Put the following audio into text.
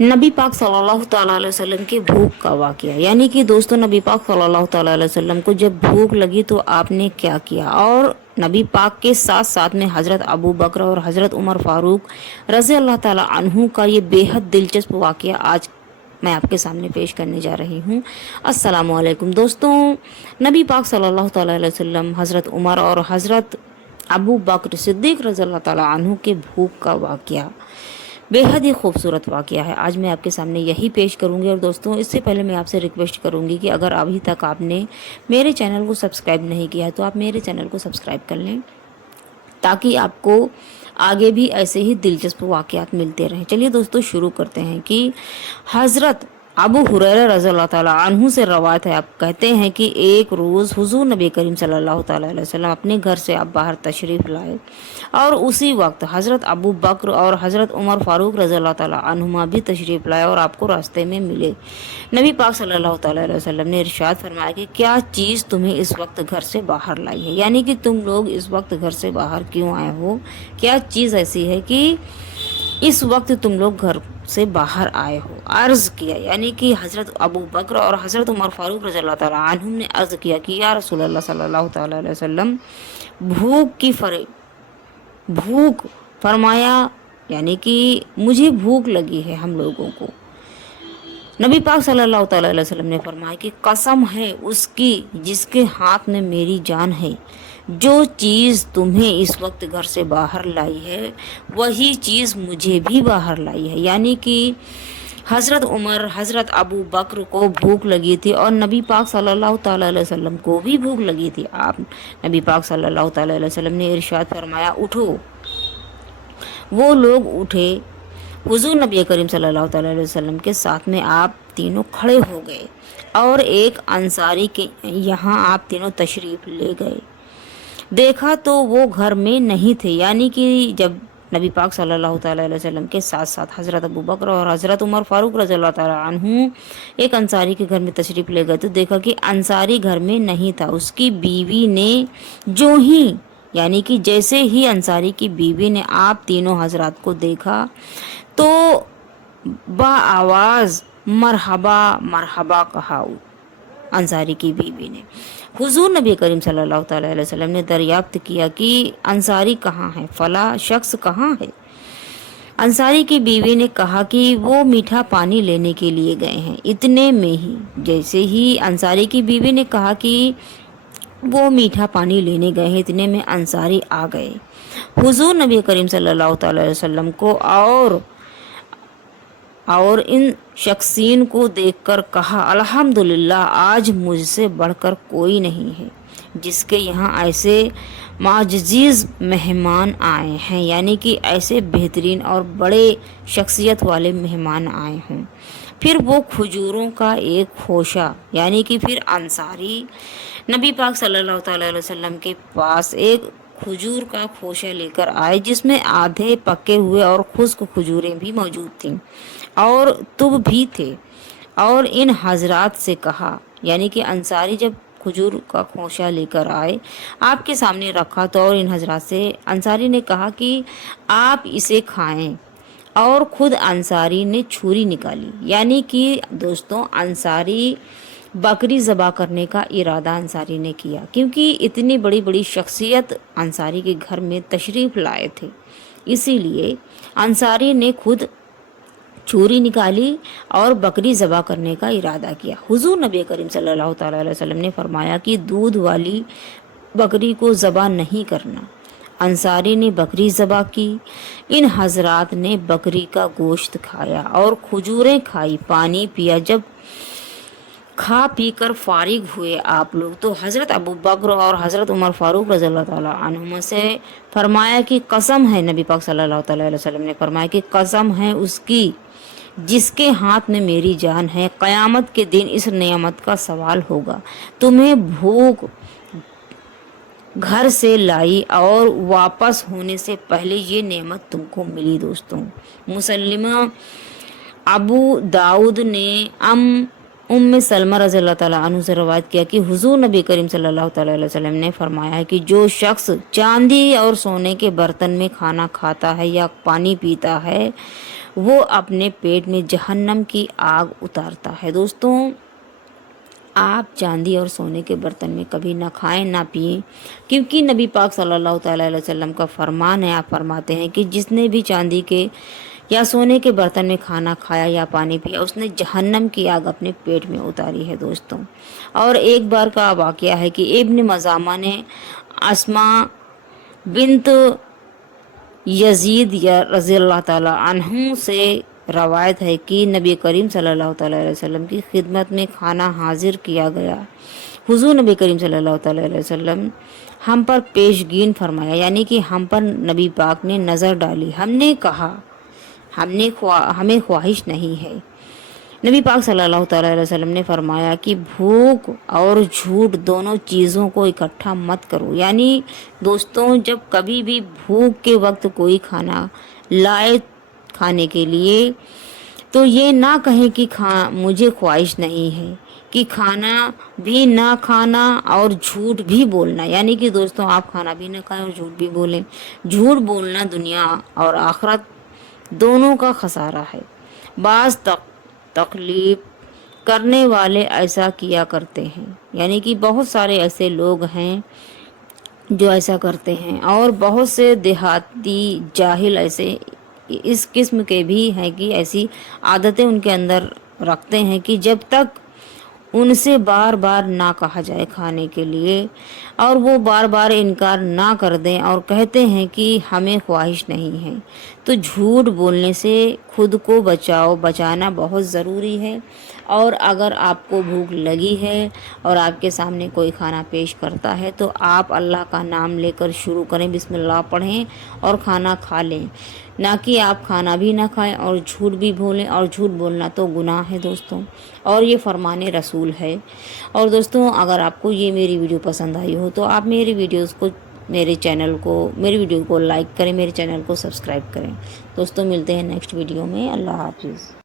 नबी पाक सल्लल्लाहु ताला अलैहि वसल्लम के भूख का वाक़या, यानी कि दोस्तों नबी पाक सल्लल्लाहु ताला अलैहि वसल्लम को जब भूख लगी तो आपने क्या किया। और नबी पाक के साथ साथ में हज़रत अबू बकर और हज़रत उमर फ़ारूक रज़ी अल्लाह ताला अन्हु का ये बेहद दिलचस्प वाक़या आज मैं आपके सामने पेश करने जा रही हूँ। अस्सलामु अलैकुम दोस्तों, नबी पाक सल्लल्लाहु ताला अलैहि वसल्लम, हज़रत उमर और हज़रत अबू बकर सिद्दीक़ रज़ी अल्लाह ताला अन्हु के भूख का वाक़या बेहद ही खूबसूरत वाक़या है। आज मैं आपके सामने यही पेश करूंगी। और दोस्तों, इससे पहले मैं आपसे रिक्वेस्ट करूंगी कि अगर अभी तक आपने मेरे चैनल को सब्सक्राइब नहीं किया है तो आप मेरे चैनल को सब्सक्राइब कर लें, ताकि आपको आगे भी ऐसे ही दिलचस्प वाक़यात मिलते रहें। चलिए दोस्तों, शुरू करते हैं कि हज़रत अबू हुरैरा रज़ियल्लाहु ताला अन्हु से रवायत है। आप कहते हैं कि एक रोज़ हुज़ूर नबी करीम सल्लल्लाहु ताला अलैहि वसल्लम अपने घर से आप बाहर तशरीफ़ लाए और उसी वक्त हज़रत अबू बकर और हज़रत उमर फ़ारूक रज़ियल्लाहु ताला अन्हुमा भी तशरीफ़ लाए और आपको रास्ते में मिले। नबी पाक सल्लल्लाहु ताला अलैहि वसल्लम ने इरशाद फरमाया कि क्या चीज़ तुम्हें इस वक्त घर से बाहर लाई है, यानी कि तुम लोग इस वक्त घर से बाहर क्यों आए हो, क्या चीज़ ऐसी है कि इस वक्त तुम लोग घर से बाहर आए हो। अर्ज़ किया, यानी कि हज़रत अबू बकर और हज़रत उमर फ़ारूक रज़ियल्लाहु ताला अन्हुम ने अर्ज़ किया कि या रसूल अल्लाह सल्लल्लाहु ताला अलैहि वसल्लम, भूख फरमाया, यानी कि मुझे भूख लगी है हम लोगों को। नबी पाक सल्लल्लाहु ताला अलैहि वसल्लम ने फरमाया कि कसम है उसकी जिसके हाथ में मेरी जान है, जो चीज़ तुम्हें इस वक्त घर से बाहर लाई है वही चीज़ मुझे भी बाहर लाई है। यानी कि हज़रत उमर, हज़रत अबू बकर को भूख लगी थी और नबी पाक सल्लल्लाहु ताला अलैहि वसल्लम को भी भूख लगी थी। आप नबी पाक सल्लल्लाहु ताला अलैहि वसल्लम ने इरशाद फरमाया, उठो। वो लोग उठे। हुज़ूर नबी करीम सल्लल्लाहु अलैहि वसल्लम के साथ में आप तीनों खड़े हो गए और एक अंसारी के यहाँ आप तीनों तशरीफ़ ले गए। देखा तो वो घर में नहीं थे, यानी कि जब नबी पाक सल्लल्लाहु अलैहि वसल्लम के साथ साथ हज़रत अबू बकर और हज़रत उमर फ़ारूक रज़ियल्लाहु ताला अन्हु एक अंसारी के घर में तशरीफ़ ले गए तो देखा कि अंसारी घर में नहीं था। उसकी बीवी ने जो ही, यानी कि जैसे ही अंसारी की बीवी ने आप तीनों हजरात को देखा तो आवाज़ मरहबा मरहबा कहा अंसारी की बीवी ने। हुजूर नबी करीम सल्लल्लाहु अलैहि वसल्लम ने दरियाफ्त किया कि अंसारी कहाँ है, फला शख्स कहाँ है। अंसारी की बीवी ने कहा कि वो मीठा पानी लेने के लिए गए हैं। इतने में ही, जैसे ही अंसारी की बीवी ने कहा कि वो मीठा पानी लेने गए हैं, इतने में अंसारी आ गए। हुजूर नबी करीम सल्लल्लाहु अलैहि वसल्लम को और इन शख्सीन को देखकर कहा, अल्हम्दुलिल्लाह, आज मुझसे बढ़कर कोई नहीं है जिसके यहाँ ऐसे माजीज़ मेहमान आए हैं, यानी कि ऐसे बेहतरीन और बड़े शख्सियत वाले मेहमान आए हों। फिर वो खजूरों का एक खोशा, यानी कि फिर अंसारी नबी पाक सल्लल्लाहु अलैहि वसल्लम के पास एक खजूर का खोशा लेकर आए, जिसमें आधे पके हुए और खुश्क खजूरें भी मौजूद थीं और तुब भी थे। और इन हजरात से कहा, यानी कि अंसारी जब खजूर का खोशा लेकर आए, आपके सामने रखा तो और इन हजरात से अंसारी ने कहा कि आप इसे खाएं। और ख़ुद अंसारी ने छुरी निकाली, यानी कि दोस्तों अंसारी बकरी ज़बा करने का इरादा अंसारी ने किया, क्योंकि इतनी बड़ी बड़ी शख्सियत अंसारी के घर में तशरीफ़ लाए थे। इसीलिए अंसारी ने खुद छुरी निकाली और बकरी ज़बा करने का इरादा किया। हुजूर नबी करीम सल्लल्लाहु अलैहि वसल्लम ने फरमाया कि दूध वाली बकरी को ज़बा नहीं करना। अंसारी ने बकरी ज़बा की। इन हजरात ने बकरी का गोश्त खाया और खजूरें खाई, पानी पिया। जब खा पी कर फारिग हुए आप लोग तो हज़रत अबू बकर और हज़रत उमर फ़ारूक रज़ियल्लाहु ताला अन्हुमा से फरमाया कि कसम है, नबी पाक सल्लल्लाहु अलैहि वसल्लम ने फरमाया कि कसम है उसकी जिसके हाथ में मेरी जान है, क़यामत के दिन इस नेमत का सवाल होगा। तुम्हें भूख घर से लाई और वापस होने से पहले ये नेमत तुमको मिली। दोस्तों, मुसल्लिमा अबू दाऊद ने उम्मे सलमा रज़ियल्लाहु ताला अन्हु से रवायत किया कि हुजूर नबी करीम सल्लल्लाहु अलैहि वसल्लम ने फरमाया कि जो शख्स चांदी और सोने के बर्तन में खाना खाता है या पानी पीता है वो अपने पेट में जहन्नम की आग उतारता है। दोस्तों, आप चांदी और सोने के बर्तन में कभी ना खाएं ना पिएं, क्योंकि नबी पाक सल्लल्लाहु तआला अलैहि वसल्लम का फरमान है, आप फरमाते हैं कि जिसने भी चांदी के या सोने के बर्तन में खाना खाया या पानी पिया, उसने जहन्नम की आग अपने पेट में उतारी है। दोस्तों, और एक बार का वाक़या है कि इब्न मजामा ने अस्मा बिन्त यजीद या रज़ी अल्लाह ताला अन्हु से रवायत है कि नबी करीम सल्लल्लाहु अलैहि वसल्लम की खिदमत में खाना हाजिर किया गया। हुजूर नबी करीम सल्लल्लाहु अलैहि वसल्लम हम पर पेशगीन फरमाया, यानी कि हम पर नबी पाक ने नज़र डाली। हमने कहा हमें ख्वाहिश नहीं है। नबी पाक सल्लल्लाहु अलैहि वसल्लम ने फरमाया कि भूख और झूठ दोनों चीज़ों को इकट्ठा मत करो। यानी दोस्तों, जब कभी भी भूख के वक्त कोई खाना लाए खाने के लिए, तो ये ना कहें कि मुझे ख्वाहिश नहीं है, कि खाना भी ना खाना और झूठ भी बोलना। यानी कि दोस्तों, आप खाना भी ना खाएं और झूठ भी बोलें। झूठ बोलना दुनिया और आखिरत दोनों का खसारा है। बाज़ तकलीफ करने वाले ऐसा किया करते हैं, यानी कि बहुत सारे ऐसे लोग हैं जो ऐसा करते हैं, और बहुत से देहाती जाहिल ऐसे इस किस्म के भी हैं कि ऐसी आदतें उनके अंदर रखते हैं कि जब तक उनसे बार बार ना कहा जाए खाने के लिए, और वो बार बार इनकार ना कर दें और कहते हैं कि हमें ख्वाहिश नहीं है, तो झूठ बोलने से खुद को बचाना बहुत ज़रूरी है। और अगर आपको भूख लगी है और आपके सामने कोई खाना पेश करता है, तो आप अल्लाह का नाम लेकर शुरू करें, बिस्मिल्लाह पढ़ें और खाना खा लें, ना कि आप खाना भी ना खाएं और झूठ भी बोलें। और झूठ बोलना तो गुनाह है दोस्तों, और ये फरमाने रसूल है। और दोस्तों, अगर आपको ये मेरी वीडियो पसंद आई हो तो आप मेरी वीडियो को लाइक करें, मेरे चैनल को सब्सक्राइब करें। दोस्तों, मिलते हैं नेक्स्ट वीडियो में। अल्लाह हाफिज़।